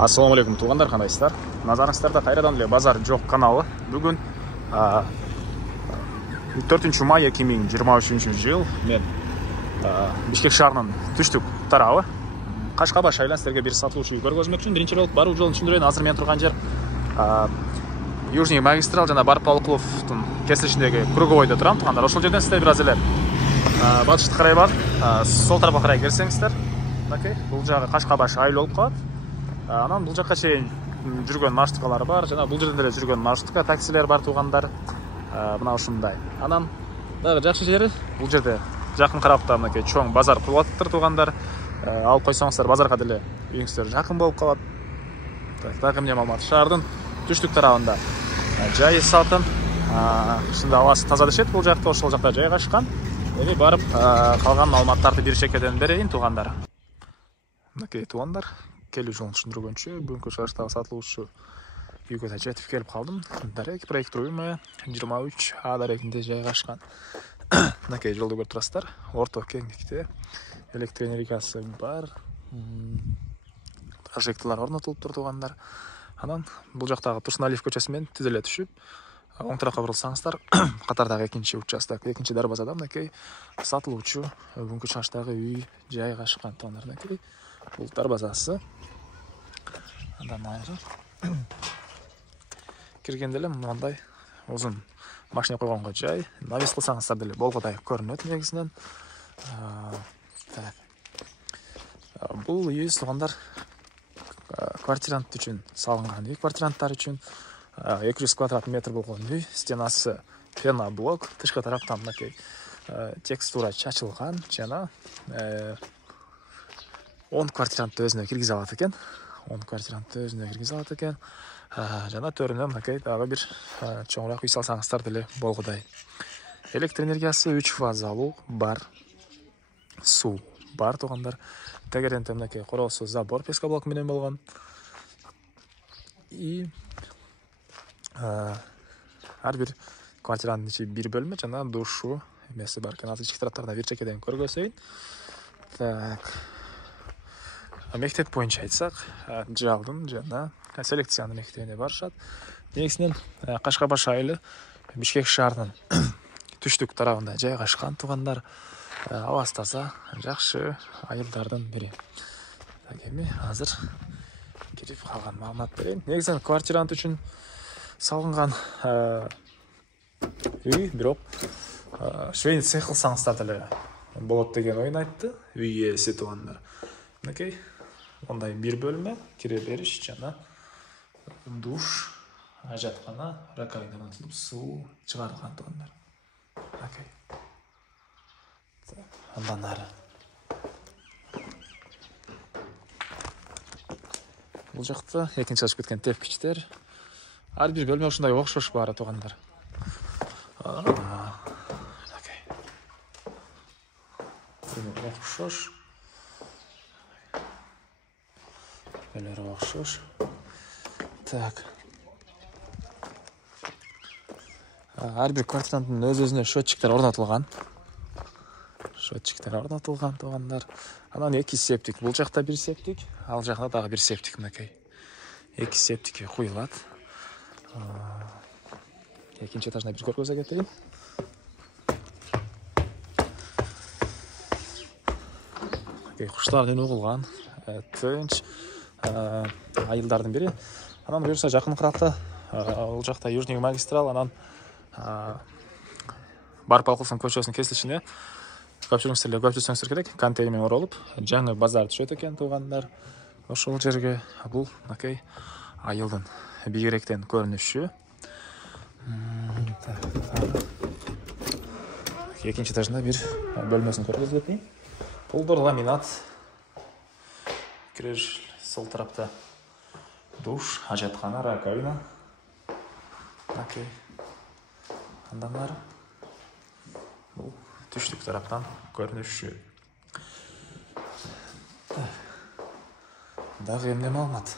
Ассаламу алейкум туғандар, қандайсыздар? Назарыңыздарда қайрадан эле базар жоқ каналы. Бүгін 4 май 2023 жыл мен Бишкек шаарынын түштүк тарабы Кашкабаш айылынан сіздерге бир сатылуучу үй көргөзмөкчүмүн. Биринчи болуп баруу жолун түшүндүрөйүн. Азыр мен турган жер Южный магистрал жана Барпалкуловдун кесилишиндеги круговойдо турам. Тугандар, ошол жерден сиздер бир аз эле батышты карай барып, сол тарапка карай келсеңиздер, бул жагы Кашкабаш айыл болуп калат. Анан бул жакка чейин жүргөн маршруткалар бар, жана бул жерден эле жүргөн маршрутка таксилер бар тугандар. Мына ушундай. Анан дагы жакшы жери бул жерде жакын карапта мынакей чоң базар курулуп атыптыр тугандар. Алып койсоңуздар базарга деле үйүңүздөр жакын болуп калат. Дагы эмне маалымат? Шаардын түштүк тарабында жай сатын, ушунда абасы таза дешет бул жакта, ошол жакта жайгашкан. Эми барып калган маалыматтарды бир чекеден берейин тугандар. Мынакей тугандар, келүү жолун түшүндүргөнчө бүгүнкү чыгыштагы сатылуучу үйгө да жетип келип калдым. Дарек проект уюму 23А дарегинде жайгашкан. Мынакей жолду көрүп турасыздар. Орто кеңдикте электр энергиясы бар. Прожекторлор орнотулуптур тугандар. Анан бул жактагы Турсуналиев көчөсү менен түз эле түшүп, оң тарапка бурулсаңыздар, катардагы экинчи участок, экинчи дарбазада мынакей сатылуучу бүгүнкү чыгыштагы үй жайгашкан тугандар. Мынакей бул дарбазасы. Андан айры киргенде эле мындай узун машина койгонго жай, навес кылсаңыздар деле болгодай көрүнөт негизинен. Бул үй тугандар квартирант үчүн салынган үй, квартиранттар үчүн 200 квадрат метр болгон үй, стенасы пеноблок, тышкы тараптан мынакей текстура чачылган жана 10 квартирантты өзүнө киргизе алат экен. 10 квартирантты өзүнө киргизе алат экен. Жана төрүнө мынакей дагы бир чоңураак үй салсаңыздар деле болгодай. Электр энергиясы 3 фазалуу бар. Суу бар тугандар. Тегеренте мынакей короосуз забор пескоблок менен болгон. И ар бир квартиранын ичи бир бөлмө жана душу эмеси бар экен. Азыр ички тараптарына бир чекеден көргөзөйүн. Так. Мектеп боюнча айтсак, жалдын жана селекциянын мектебине барышат. Негизинен Кашкабаш айылы Бишкек шаарынын түштүк тарабында жайгашкан тугандар. Абасы таза, жакшы айылдардын бири. Так, эми азыр кирип калган маалымат берейин. Негизинен квартирант үчүн салынган үй, бирок швейный цех кылсаңыздар деле болот деген оюн айтты үй ээси тугандар. Мынакей ондай бир бөлмө, кире бериш жана душ, ажаткана, раковина орнотулуп, суу чыгарылган тугандар. Окей. Андан ары. Бул жакта экинчи ачып кеткен тепкичтер. Ар бир бөлмө ушундай окшош баары тугандар. Окей. Окшош. Элери окшош. Так. Ар бир квартиранттын өз-өзүнө счетчиктер орнотулган. Счетчиктер орнотулган тугандар. Анан 2 септик. Бул жакта бир септик, ал жакта дагы бир септик мынакей. 2 септикке куюлат. Экинчи этажына бир көргөзө кетейин. Куштардын угулган, тынч айылдардын бири. Анан буюрса жакын кыракта, бул жакта Южный магистрал, анан Барпалкуловдун көчөсүнүн кесилишине көпчүлүгүңүздөр көп жүрсөңүздөр керек, контейнер менен оролуп, жаңы базар түшөт экен тугандар. Ошол жерге бул мынакей айылдын бийирээктен көрүнүшү. Экинчи этажында бир бөлмөсүн көргөзүп кетейин. Пулдор ламинат. Кириш сол тарапта душ, ажаткана, раковина. Окей. Андан ары бул түштүк тараптан көрүнүшү. Дагы эмне маалымат?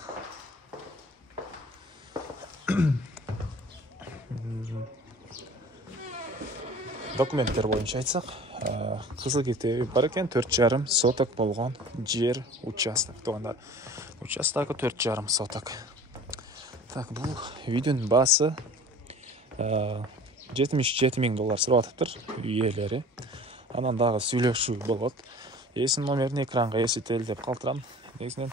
Документтер боюнча айтсак, кызыл китеби бар экен, 4,5 соток болгон жер участок туганда. Участогы 4,5 соток. Так, бұл үйдің басы $77,000 сұрап жатыр иелері. Анандағы сөйлеуші болады. Есім номерін экранға есетел деп қалтырам. Негізінен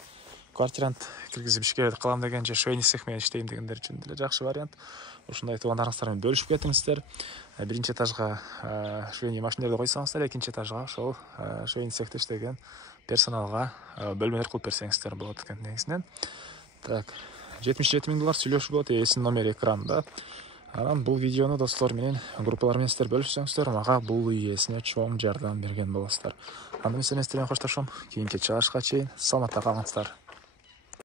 квартирант кіргізіп ішке қалам дегенше швейный цехмен іштейін дегендер үшін жақсы вариант. Ушындай туғандарыңыздармен бөлішіп кетіңіздер. Бірінші этажға швейный машиналарды қойсаңыздар, екінші этажға шол швейный цехте іштеген персоналға бөлмелер қылып берсеңіздер болады екен негізінен. Так, $77,000 сөйлеуші болады, есім номер экранда. Анан бұл видеоны достарменен, группалармен сіздер бөлішсеңіздер, маға бұл иесіне чоң жардам берген боласыздар. Анда мен сіздермен қоштасам, кейінгі чыгышқа чейин саламатта қалыңыздар.